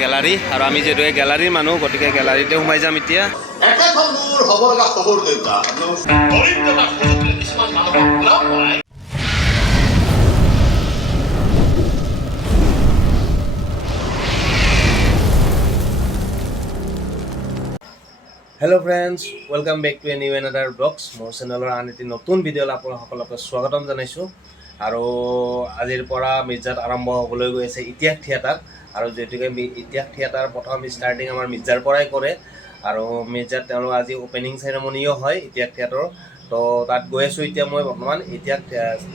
Gallery আৰু আমি যেহেতু গ্যালাৰিৰ মানুহ গতিকে গ্যালাৰিতে সোমাই যাম এতিয়া hello' friends welcome back to a new another blogs মোৰ চেনেলৰ আন এটি নতুন ভিডিঅ'লৈ আপোনালোক সকলোকে স্বাগতম জনাইছোঁ আৰু আজিৰ পৰা মিৰ্জাত আৰম্ভ হ'বলৈ গৈ আছে ইতিহাস থিয়েটাৰ আৰু যিহেতুকে ইতিহাস থিয়েটাৰ প্ৰথম ষ্টাৰ্টিং আমাৰ মিৰ্জাৰ পৰাই কৰে আৰু মিৰ্জাত তেওঁলোক আজি অপেনিং চেৰেমনিও হয় ইতিহাস থিয়েটাৰৰ তো তাত গৈ আছোঁ এতিয়া মই বৰ্তমান ইতিহাস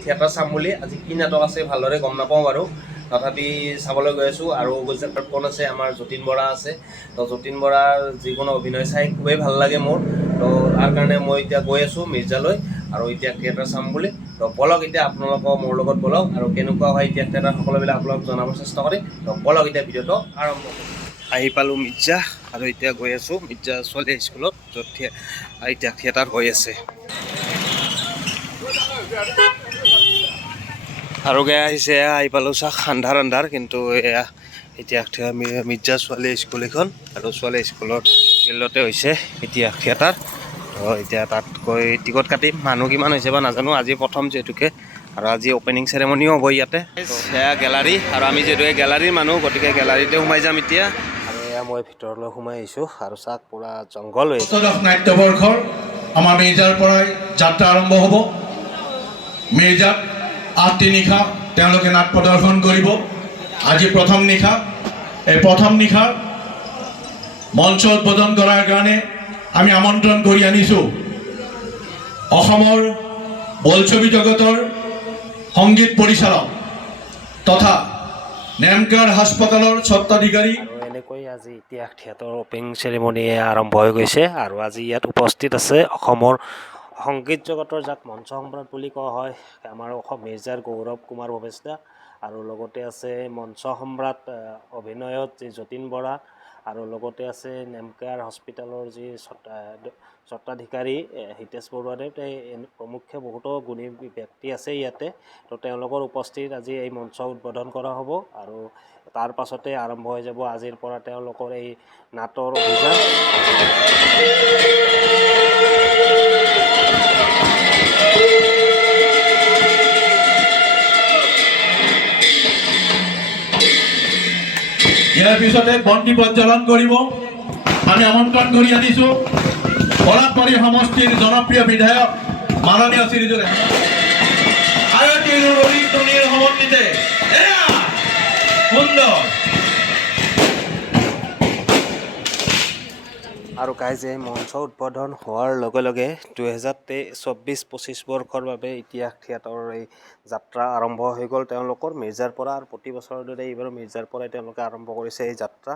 থিয়েটাৰ চাম বুলি আজি কি নাটক আছে ভালদৰে গম নাপাওঁ বাৰু তথাপি চাবলৈ গৈ আছোঁ আৰু গুজৰাটত কোন আছে আমাৰ যতীন বৰা আছে তো যতীন বৰাৰ যিকোনো অভিনয় চাই খুবেই ভাল লাগে মোৰ তো তাৰ কাৰণে মই এতিয়া গৈ আছোঁ মিৰ্জালৈ আৰু এতিয়া থিয়েটাৰ চাম বুলি তো বলক এতিয়া আপোনালোকক মোৰ লগত বলক আৰু কেনেকুৱা হয় এতিয়া থিয়েটাৰ সকলোবিলাক আপোনালোকক জনাব চেষ্টা কৰিম তো বলক এতিয়া ভিডিঅ'টো আৰম্ভ কৰোঁ আহি পালোঁ মিৰ্জা আৰু এতিয়া গৈ আছোঁ মিৰ্জা ছোৱালী স্কুলত য'ত এতিয়া থিয়েটাৰ হৈ আছে আৰু গৈ আহিছে আহি পালোঁ চাহ আন্ধাৰ কিন্তু এয়া ইতিহাস মিৰ্জা ছোৱালী স্কুল এখন আৰু ছোৱালী স্কুলৰ ফিল্ডতে হৈছে ইতিহাস থিয়েটাৰ তো এতিয়া তাত গৈ টিকট কাটিম মানুহ কিমান হৈছে বা নাজানো আজি প্ৰথম যিহেতুকে আৰু আজি অপেনিং চেৰেমনিও হ'ব ইয়াতে এয়া গেলাৰী আৰু আমি যিহেতু গেলাৰীৰ মানুহ গতিকে গেলাৰীতে সোমাই যাম এতিয়া আৰু এয়া মই ভিতৰলৈ সোমাই আহিছোঁ আৰু চাক পুৰা জংঘল হৈ আছে নাট্যবৰ্ষৰ আমাৰ মিৰ্জাৰ পৰাই যাত্ৰা আৰম্ভ হ'ব মিৰ্জাত ৮টি নিশা তেওঁলোকে নাট প্ৰদৰ্শন কৰিব আজি প্ৰথম নিশা এই প্ৰথম নিশা মঞ্চ উদ্বোধন কৰাৰ কাৰণে আমি আমন্ত্ৰণ কৰি আনিছোঁ অসমৰ বোলছবি জগতৰ সংগীত পৰিচালক তথা নেমকেয়াৰ হাস্পতালৰ স্বত্বাধিকাৰী আৰু এনেকৈ আজি ইতিহাস থিয়েটাৰৰ অপেনিং চেৰেমনি আৰম্ভ হৈ গৈছে আৰু আজি ইয়াত উপস্থিত আছে অসমৰ সংগীত জগতৰ যাক মঞ্চ সম্ৰাট বুলি কোৱা হয় আমাৰ অসম মিৰ্জাৰ গৌৰৱ কুমাৰ ভৱেশদা আৰু লগতে আছে মঞ্চ সম্ৰাট অভিনয়ত যি যতীন বৰা আৰু লগতে আছে নেমকেয়াৰ হস্পিটেলৰ যি স্বত্বাধিকাৰী হিতেশ বৰুৱাদেৱ প্ৰমুখ্যে বহুতো গুণী ব্যক্তি আছে ইয়াতে তো তেওঁলোকৰ উপস্থিত আজি এই মঞ্চ উদ্বোধন কৰা হ'ব আৰু তাৰ পাছতে আৰম্ভ হৈ যাব আজিৰ পৰা তেওঁলোকৰ এই নাটৰ অভিযান ইয়াৰ পিছতে বন্তি প্ৰজ্বলন কৰিব আমি আমন্ত্ৰণ কৰি আনিছোঁ পলাশবাৰী সমষ্টিৰ জনপ্ৰিয় বিধায়ক মাননীয় শ্ৰীযুত আয়তীৰ সমন্বিতে সুন্দৰ আৰু গাইজ এই মঞ্চ উদ্বোধন হোৱাৰ লগে লগে 2024-25 বৰ্ষৰ বাবে ইতিহাস থিয়েটাৰৰ এই যাত্ৰা আৰম্ভ হৈ গ'ল তেওঁলোকৰ মিৰ্জাৰ পৰা আৰু প্ৰতি বছৰৰ দৰে এইবাৰ মিৰ্জাৰ পৰাই তেওঁলোকে আৰম্ভ কৰিছে এই যাত্ৰা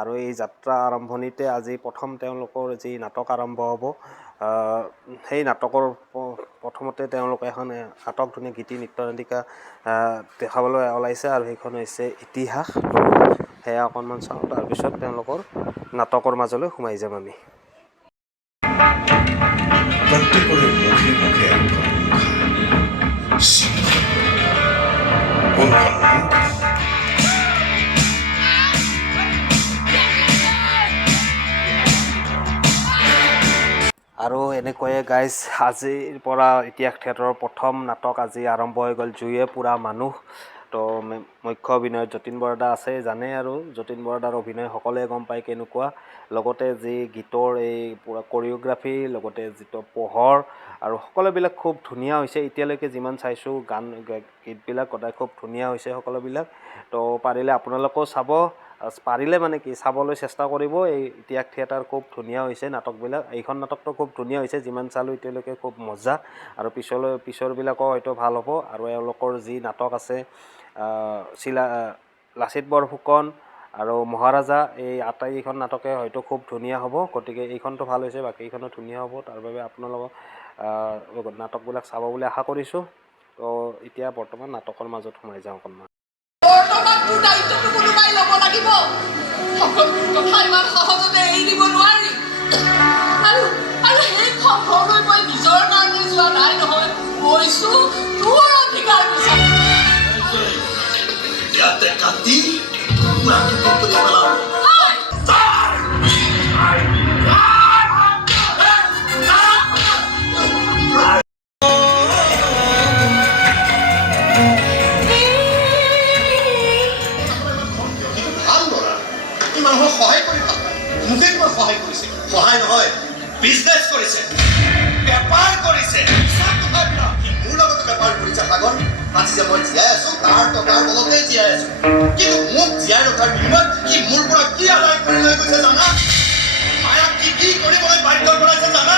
আৰু এই যাত্ৰা আৰম্ভণিতে আজি প্ৰথম তেওঁলোকৰ যি নাটক আৰম্ভ হ'ব সেই নাটকৰ প্ৰথমতে তেওঁলোকে এখন আটকধুনীয়া গীতি নৃত্য নাটিকা দেখাবলৈ ওলাইছে আৰু সেইখন হৈছে ইতিহাস সেয়া অকণমান চাওঁ তাৰপিছত তেওঁলোকৰ নাটকৰ মাজলৈ সোমাই যাম আমি প্ৰত্যেকৰে মুখে মুখে আৰু এনেকৈয়ে গাইজ আজিৰ পৰা ইতিহাস থিয়েটাৰৰ প্ৰথম নাটক আজি আৰম্ভ হৈ গ'ল জুয়ে পুৰা মানুহ তো মুখ্য অভিনয়ত যতীন বৰাদা আছে জানে আৰু যতীন বৰাদাৰ অভিনয় সকলোৱে গম পায় কেনেকুৱা লগতে যি গীতৰ এই পুৰা কৰিঅ'গ্ৰাফি লগতে যিটো পোহৰ আৰু সকলোবিলাক খুব ধুনীয়া হৈছে এতিয়ালৈকে যিমান চাইছোঁ গীতবিলাক সদায় খুব ধুনীয়া হৈছে সকলোবিলাক তো পাৰিলে আপোনালোকেও চাব পাৰিলে মানে কি চাবলৈ চেষ্টা কৰিব এই ইতিহাস থিয়েটাৰ খুব ধুনীয়া হৈছে নাটকবিলাক এইখন নাটকটো খুব ধুনীয়া হৈছে যিমান চালোঁ এতিয়ালৈকে খুব মজা আৰু পিছৰবিলাকো হয়তো ভাল হ'ব আৰু এওঁলোকৰ যি নাটক আছে লাচিত বৰফুকন আৰু মহাৰাজা এই আটাইকেইখন নাটকে হয়তো খুব ধুনীয়া হ'ব গতিকে এইখনটো ভাল হৈছে বাকীকেইখনো ধুনীয়া হ'ব তাৰ বাবে আপোনালোকক নাটকবিলাক চাব বুলি আশা কৰিছোঁ তো এতিয়া বৰ্তমান নাটকৰ মাজত সোমাই যাওঁ অকণমান ইয়াতে কাটি পুৰাটো শেষ কৰি পেলাম। ভাল ল'ৰা, ই মানুহক সহায় কৰি ভাল পায়। মোকে কিমান সহায় কৰিছে? সহায় নহয়, বিজনেছ কৰিছে, বেপাৰ কৰিছে। চব কথাবিলাক সি মোৰ লগতে বেপাৰ কৰিছে। সাগৰ, আজি যে মই জীয়াই আছো তাৰ টকাৰ বলতে জীয়াই আছো, কিন্তু মোক জীয়াই ৰখাৰ বিনিময়ত সি মোৰ পৰা কি আদায় কৰি লৈ গৈছে জানা? মায়াক কি কি কৰিবলৈ বাধ্য কৰাইছে জানা?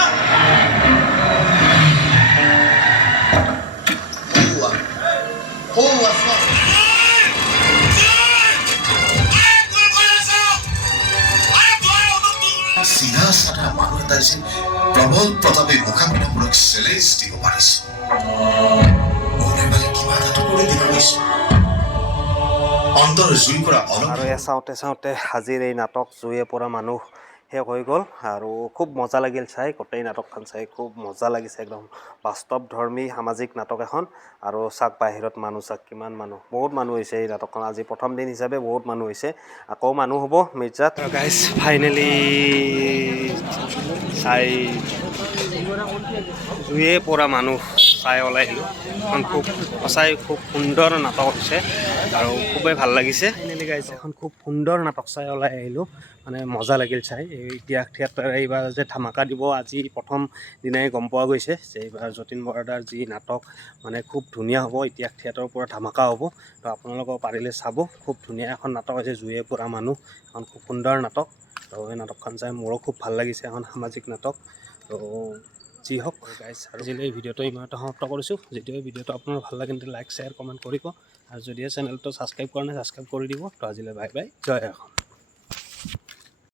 সৰুৱা চোৱা। চিধা চাধা মানুহ এটাই যে প্ৰবল প্ৰতাপে মুখামুখাবোৰক চেলেঞ্জ দিব পাৰিছে। মনে মানে কিবা এটাটো কৰি দেখুৱাইছো। অন্তৰ জুই কৰা অলপ আৰু চাওঁতে চাওঁতে আজিৰ এই নাটক জুয়ে পৰা মানুহ শেষ হৈ গ'ল আৰু খুব মজা লাগিল চাই। গোটেই নাটকখন চাই খুব মজা লাগিছে, একদম বাস্তৱধৰ্মী সামাজিক নাটক এখন। আৰু চাওক বাহিৰত মানুহ, চাওক কিমান মানুহ, বহুত মানুহ হৈছে এই নাটকখন। আজি প্ৰথম দিন হিচাপে বহুত মানুহ হৈছে, আকৌ মানুহ হ'ব মিৰ্জাত। গাইজ ফাইনেলি চাই জুয়ে পৰা মানুহ চাই ওলাই আহিলোঁ। এখন খুব সঁচাই খুব সুন্দৰ নাটক হৈছে আৰু খুবেই ভাল লাগিছে। ফাইনেলি গাইজ এখন খুব সুন্দৰ নাটক চাই ওলাই আহিলোঁ, মানে মজা লাগিল চাই। এই ইতিহাস থিয়েটাৰ এইবাৰ যে ধামাকা দিব আজি প্ৰথম দিনাই গম পোৱা গৈছে যে এইবাৰ যতীন বৰাদাৰ যি নাটক মানে খুব ধুনীয়া হ'ব। ইতিহাস থিয়েটাৰৰ পৰা ধামাকা হ'ব, তো আপোনালোকক পাৰিলে চাব। খুব ধুনীয়া এখন নাটক হৈছে জুয়ে পৰা মানুহ, এখন খুব সুন্দৰ নাটক। তো এই নাটকখন চাই মোৰো খুব ভাল লাগিছে, এখন সামাজিক নাটক। তো যি হওক গাইজ, আজিলৈ এই ভিডিঅ'টো ইমানতে সমাপ্ত কৰিছোঁ। যদিও এই ভিডিঅ'টো আপোনাৰ ভাল লাগে তেন্তে লাইক শ্বেয়াৰ কমেণ্ট কৰিব, আৰু যদিও চেনেলটো ছাবস্ক্ৰাইব কৰা নাই ছাবস্ক্ৰাইব কৰি দিব। তো আজিলৈ বাই বাই, জয় অসম।